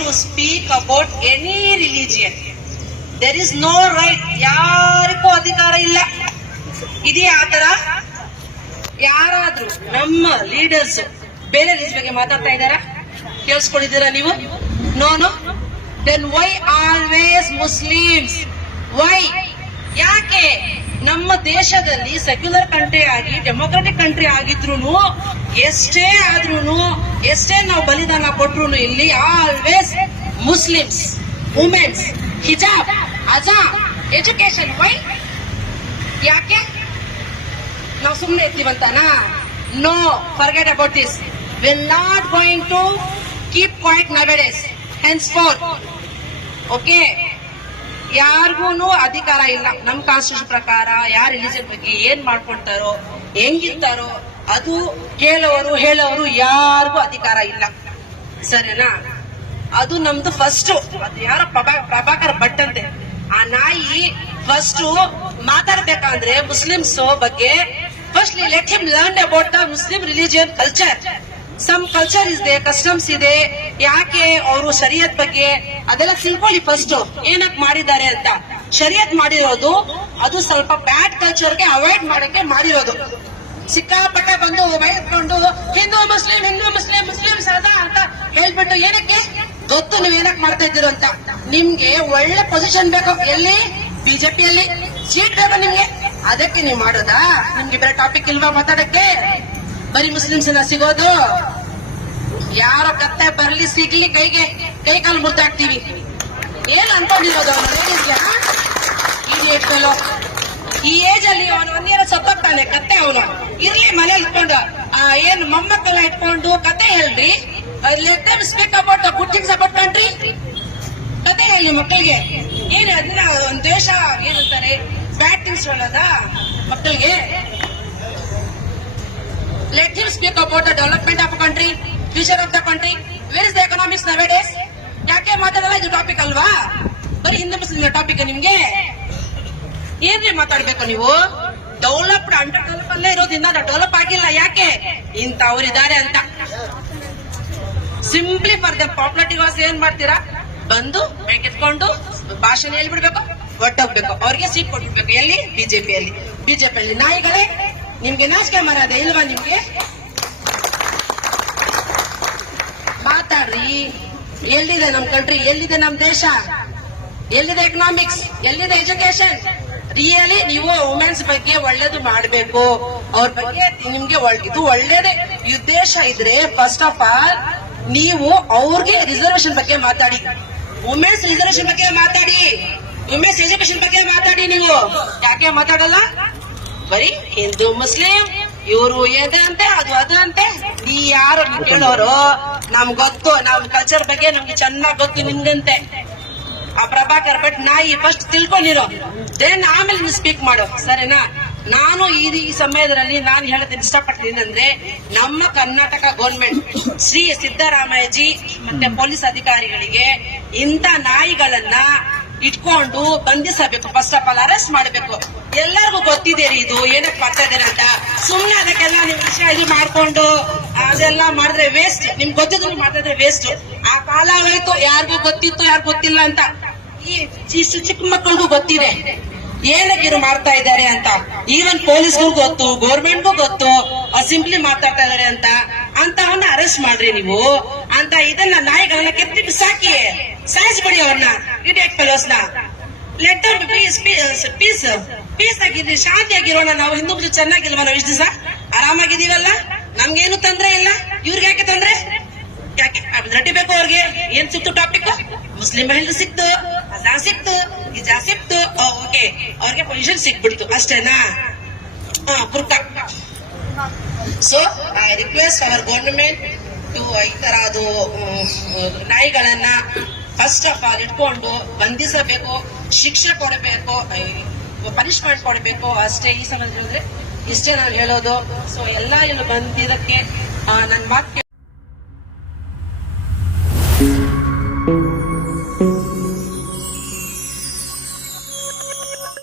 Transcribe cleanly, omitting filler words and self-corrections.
to speak about any religion. There is no right. ಯಾರಿಗೂ ಅಧಿಕಾರ ಇಲ್ಲ. ಇದೆಯಾ ಆತರ? ಯಾರಾದ್ರೂ ನಮ್ಮ ಲೀಡರ್ಸ್ ಬೇರೆ ರಿಲಿಜನ್ ಬಗ್ಗೆ ಮಾತಾಡ್ತಾ ಇದ್ದಾರಾ? ಕೇಳಿಸ್ಕೊಂಡಿದ್ದೀರಾ ನೀವು? No. Then why always Muslims? Why? ಯಾಕೆ ನಮ್ಮ ದೇಶದಲ್ಲಿ ಸೆಕ್ಯುಲರ್ ಕಂಟ್ರಿ ಆಗಿ ಡೆಮೊಕ್ರಾಟಿಕ್ ಕಂಟ್ರಿ ಆಗಿದ್ರು ಎಷ್ಟೇ ಆದ್ರೂ ಎಷ್ಟೇ ನಾವು ಬಲಿದಾನ ಕೊಟ್ರು ಇಲ್ಲಿ ಆಲ್ವೇಸ್ ಮುಸ್ಲಿಮ್ಸ್, ವುಮೆನ್ಸ್, ಹಿಜಾಬ್, ಅಜಾಮ್, ಎಜುಕೇಶನ್. ವೈ? ಯಾಕೆ ನಾವು ಸುಮ್ಮನೆ ಇರ್ತೀವಂತಾನಾ? No, forget about this. Will not going to keep quiet nowadays, henceforth. Okay, ಯಾರಿಗೂ ಅಧಿಕಾರ ಇಲ್ಲ. ನಮ್ ಕಾನ್ಸ್ಟಿಟ್ಯೂಷನ್ ಪ್ರಕಾರ ಯಾರು ರಿಲಿಜನ್ ಬಗ್ಗೆ ಏನ್ ಮಾಡ್ಕೊಳ್ತಾರೋ ಹೆಂಗಿರ್ತಾರೋ ಅದು ಕೇಳೋರು ಹೇಳೋರು ಯಾರಿಗೂ ಅಧಿಕಾರ ಇಲ್ಲ. ಸರಿನಾ? ಅದು ನಮ್ದು ಫಸ್ಟ್. ಅದು ಯಾರ ಪ್ರಭಾಕರ್ ಭಟ್ ಅಂತೆ ಆ ನಾಯಿ ಫಸ್ಟ್ ಮಾತಾಡ್ಬೇಕಂದ್ರೆ ಮುಸ್ಲಿಮ್ಸ್ ಬಗ್ಗೆ firstly let him learn about the Muslim religion culture. Some culture ಇದೆ, ಕಸ್ಟಮ್ಸ್ ಇದೆ, ಯಾಕೆ ಅವರು ಶರಿಯತ್ ಬಗ್ಗೆ ಅದೆಲ್ಲ ತಿಳ್ಕೊಳ್ಳಿ ಫಸ್ಟ್. ಏನಕ್ ಮಾಡಿದ್ದಾರೆ ಅಂತ. ಶರಿಯತ್ ಮಾಡಿರೋದು ಅದು ಸ್ವಲ್ಪ ಬ್ಯಾಡ್ ಕಲ್ಚರ್ಗೆ ಅವಾಯ್ಡ್ ಮಾಡಕ್ಕೆ ಮಾಡಿರೋದು. ಸಿಕ್ಕಾಪಟ್ಟೆ ಬಂದು ಬೈಕೊಂಡು ಹಿಂದೂ ಮುಸ್ಲಿಂ ಮುಸ್ಲಿಮ್ಸ್ ಅದ ಅಂತ ಹೇಳ್ಬಿಟ್ಟು ಏನಕ್ಕೆ ಗೊತ್ತು ನೀವ್ ಏನಕ್ ಮಾಡ್ತಾ ಇದ್ದೀರೋ ಅಂತ. ನಿಮ್ಗೆ ಒಳ್ಳೆ ಪೊಸಿಷನ್ ಬೇಕು. ಎಲ್ಲಿ? ಬಿಜೆಪಿಯಲ್ಲಿ ಸೀಟ್ ಬೇಕು ನಿಮ್ಗೆ, ಅದಕ್ಕೆ ನೀವ್ ಮಾಡೋದಾ? ನಿಮ್ಗೆ ಬೇರೆ ಟಾಪಿಕ್ ಇಲ್ವಾ ಮಾತಾಡಕ್ಕೆ? ಬರೀ ಮುಸ್ಲಿಮ್ಸ್ ಸಿಗೋದು? ಯಾರೋ ಕತ್ತೆ ಬರ್ಲಿ ಸಿಗ್ಲಿ ಕೈ ಕಾಲು ಮುರ್ದಾಕ್ತಿವಿ. ಏನ್ ಅನ್ಕೊಂಡಿರೋದು ಅವನು? ಈ ಏಜ್ ಅಲ್ಲಿ ಅವನು ಒಂದೇನೋ ಸತ್ತೋಗ್ತಾನೆ ಕತ್ತೆ. ಅವನು ಇರ್ಲಿ ಮನೇಲಿ ಇಟ್ಕೊಂಡು ಏನ್ ಮೊಮ್ಮಕ್ಕಳ ಇಟ್ಕೊಂಡು ಕತೆ ಹೇಳ್ರಿ. Let them speak about good things about country. ಕತೆ ಹೇಳಿ ಮಕ್ಕಳಿಗೆ. ಏನ್ ಅದನ್ನ ಒಂದ್ ದೇಶ ಏನಂತಾರೆ ಬ್ಯಾಡ್ ಥಿಂಗ್ಸ್ ಹೇಳೋದ ಮಕ್ಕಳಿಗೆ? Let him speak about the development of a country, future of the country. Where is the economics nowadays? ಯಾಕೆ ಮಾತಾಡಲ್ಲ? ಇದು ಟಾಪಿಕ್ ಅಲ್ವಾ? ಬರೀ ಹಿಂದೂ ಮುಸ್ಲಿಂ ಟಾಪಿಕ್ ನಿಮ್ಗೆ? ಏನ್ರಿ ಮಾತಾಡ್ಬೇಕು ನೀವು? ಡೆವಲಪ್ಡ್ ಅಂಡರ್ ಡೆವಲಪ್ ಅಲ್ಲೇ ಇರೋದ್ರಿಂದ ಡೆವಲಪ್ ಆಗಿಲ್ಲ. ಯಾಕೆ? ಇಂಥವ್ರಿದ್ದಾರೆ ಅಂತ. ಸಿಂಪ್ಲಿ ಫಾರ್ ದ ಪಾಪ್ಯುಲಾರಿಟಿ ಏನ್ ಮಾಡ್ತೀರಾ? ಬಂದು ಎತ್ಕೊಂಡು ಭಾಷಣ ಹೇಳ್ಬಿಡ್ಬೇಕು, ಒಟ್ಟೋಗ್ಬೇಕು, ಅವ್ರಿಗೆ ಸೀಟ್ ಕೊಟ್ಬಿಡ್ಬೇಕು. ಎಲ್ಲಿ? ಬಿಜೆಪಿಯಲ್ಲಿ ನಾಯಿಗಳೇ. ನಿಮ್ಗೆ ನಾಚಿಕೆ ಮರದ ಇಲ್ವಾ? ನಿಮ್ಗೆ ಮಾತಾಡ್ರಿ. ಎಲ್ಲಿದೆ ನಮ್ ಕಂಟ್ರಿ? ಎಲ್ಲಿದೆ ನಮ್ ದೇಶ? ಎಲ್ಲಿದೆ ಎಕನಾಮಿಕ್ಸ್? ಎಲ್ಲಿದೆ ಎಜುಕೇಶನ್? ರಿಯಲಿ ನೀವು ವುಮೆನ್ಸ್ ಬಗ್ಗೆ ಒಳ್ಳೇದು ಮಾಡ್ಬೇಕು. ಅವ್ರ ಬಗ್ಗೆ ನಿಮ್ಗೆ ಇದು ಒಳ್ಳೇದೇ ಉದ್ದೇಶ ಇದ್ರೆ ಫಸ್ಟ್ ಆಫ್ ಆಲ್ ನೀವು ಅವ್ರಿಗೆ ರಿಸರ್ವೇಶನ್ ಬಗ್ಗೆ ಮಾತಾಡಿ. ವುಮೆನ್ಸ್ ರಿಸರ್ವೇಶನ್ ಬಗ್ಗೆ ಮಾತಾಡಿ. ವುಮೆನ್ಸ್ ಎಜುಕೇಶನ್ ಬಗ್ಗೆ ಮಾತಾಡಿ. ನೀವು ಯಾಕೆ ಮಾತಾಡಲ್ಲ? ಬರೀ ಹಿಂದೂ ಮುಸ್ಲಿಂ ಇವರು ಅಂತೆ ಅದು ಅಂತೆ. ನೀ ಯಾರು ಕೇಳೋರು? ನಮ್ಗೆ ಗೊತ್ತು, ನಮ್ ಕಲ್ಚರ್ ಬಗ್ಗೆ ನಮ್ಗೆ ಚೆನ್ನಾಗ್ ಗೊತ್ತು. ನಿಮ್ಗಂತೆ ಆ ಪ್ರಭಾಕರ್ ಭಟ್ ನಾಯಿ ಫಸ್ಟ್ ತಿಳ್ಕೊಂಡಿರೋ, ದೆನ್ ಆಮೇಲೆ ನೀವು ಸ್ಪೀಕ್ ಮಾಡೋ. ಸರಿನಾ? ನಾನು ಈ ಸಮಯದಲ್ಲಿ ನಾನು ಹೇಳೋದಕ್ಕೆ ಇಷ್ಟಪಡ್ತೀನಿ ಅಂದ್ರೆ ನಮ್ಮ ಕರ್ನಾಟಕ ಗೌರ್ಮೆಂಟ್ ಶ್ರೀ ಸಿದ್ದರಾಮಯ್ಯಜಿ ಮತ್ತೆ ಪೊಲೀಸ್ ಅಧಿಕಾರಿಗಳಿಗೆ ಇಂಥ ನಾಯಿಗಳನ್ನ ಇಟ್ಕೊಂಡು ಬಂಧಿಸಬೇಕು. ಫಸ್ಟ್ ಆಫ್ ಆಲ್ ಅರೆಸ್ಟ್ ಮಾಡಬೇಕು. ಎಲ್ಲರಿಗೂ ಗೊತ್ತಿದೆ ರೀ ಇದು ಏನಕ್ಕೆ ಮಾಡ್ತಾ ಇದ್ದಾರೆ ಅಂತ. ಸುಮ್ನೆ ಅದಕ್ಕೆಲ್ಲ ನಿಮ್ ವಿಷಯ ಇದು ಮಾಡ್ಕೊಂಡು ಅದೆಲ್ಲ ಮಾಡಿದ್ರೆ ವೇಸ್ಟ್. ನಿಮ್ಗೆ ಗೊತ್ತಿದ್ರು ಮಾಡ್ತಾ ವೇಸ್ಟ್. ಆ ಕಾಲ ಹೋಯ್ತು. ಯಾರಿಗೂ ಗೊತ್ತಿತ್ತು, ಯಾರು ಗೊತ್ತಿಲ್ಲ ಅಂತ. ಈ ಚಿಕ್ಕ ಮಕ್ಕಳಿಗೂ ಗೊತ್ತಿದೆ ಏನಕ್ಕೆ ಇವ್ರು ಮಾಡ್ತಾ ಇದ್ದಾರೆ ಅಂತ. ಈವನ್ ಪೊಲೀಸ್ಗೂ ಗೊತ್ತು, ಗೌರ್ಮೆಂಟ್ಗೂ ಗೊತ್ತು ಸಿಂಪ್ಲಿ ಮಾತಾಡ್ತಾ ಇದಾರೆ ಅಂತ. ಅಂತವನ್ನ ಅರೆಸ್ಟ್ ಮಾಡ್ರಿ ನೀವು. ಅಂತ ಇದನ್ನ ನಾಯಿಗಳನ್ನ ಕೆತ್ತಿ ಸಾಕಿ ಸಾಯಿಸ್ಬಿಡಿ ಅವ್ರನ್ನ, ಇಡಿಯಟ್ ಫೆಲೋಸ್ನ. ಲೆಟ್ ದೆಮ್ ಪೀಸ್ ಆಗಿರ್ಲಿ, ಶಾಂತಿಯಾಗಿರೋಣ. ನಾವು ಹಿಂದೂ ಚೆನ್ನಾಗಿಲ್ವ? ನಾವು ಇಷ್ಟು ದಿವಸ ಆರಾಮಾಗಿದೀವಲ್ಲ, ನಮ್ಗೇನು ತೊಂದ್ರೆ ಇಲ್ಲ. ಇವ್ರಿಗೆ ಯಾಕೆ ತೊಂದ್ರೆ? ಯಾಕೆ ರೆಡ್ಡಿ ಬೇಕು ಅವ್ರಿಗೆ? ಏನ್ ಸಿಕ್ತು ಟಾಪಿಕ್? ಮುಸ್ಲಿಂ ಮಹಿಳೆ ಸಿಕ್ತು, ಅಜಾ ಸಿಕ್ತು, ಇಜಾ ಸಿಕ್ತು. ಓಕೆ, ಅವ್ರಿಗೆ ಪೊಸಿಷನ್ ಸಿಕ್ಬಿಡ್ತು ಅಷ್ಟೇನಾ? ಪುರ್ಕ. So I request our government to ಈ ತರ ಅದು ನಾಯಿಗಳನ್ನ ಫಸ್ಟ್ ಆಫ್ ಆಲ್ ಇಟ್ಕೊಂಡು ಬಂಧಿಸಬೇಕು, ಶಿಕ್ಷೆ ಕೊಡಬೇಕು, ಪನಿಷ್ಮೆಂಟ್ ಕೊಡಬೇಕು ಅಷ್ಟೇ. ಈ ಸಂಬಂಧ ಇಷ್ಟೇ ನಾನು ಹೇಳೋದು. ಸೊ ಎಲ್ಲ ಇಲ್ಲಿ ಬಂದಿದ್ದಕ್ಕೆ ನನ್ನ ಮಾತು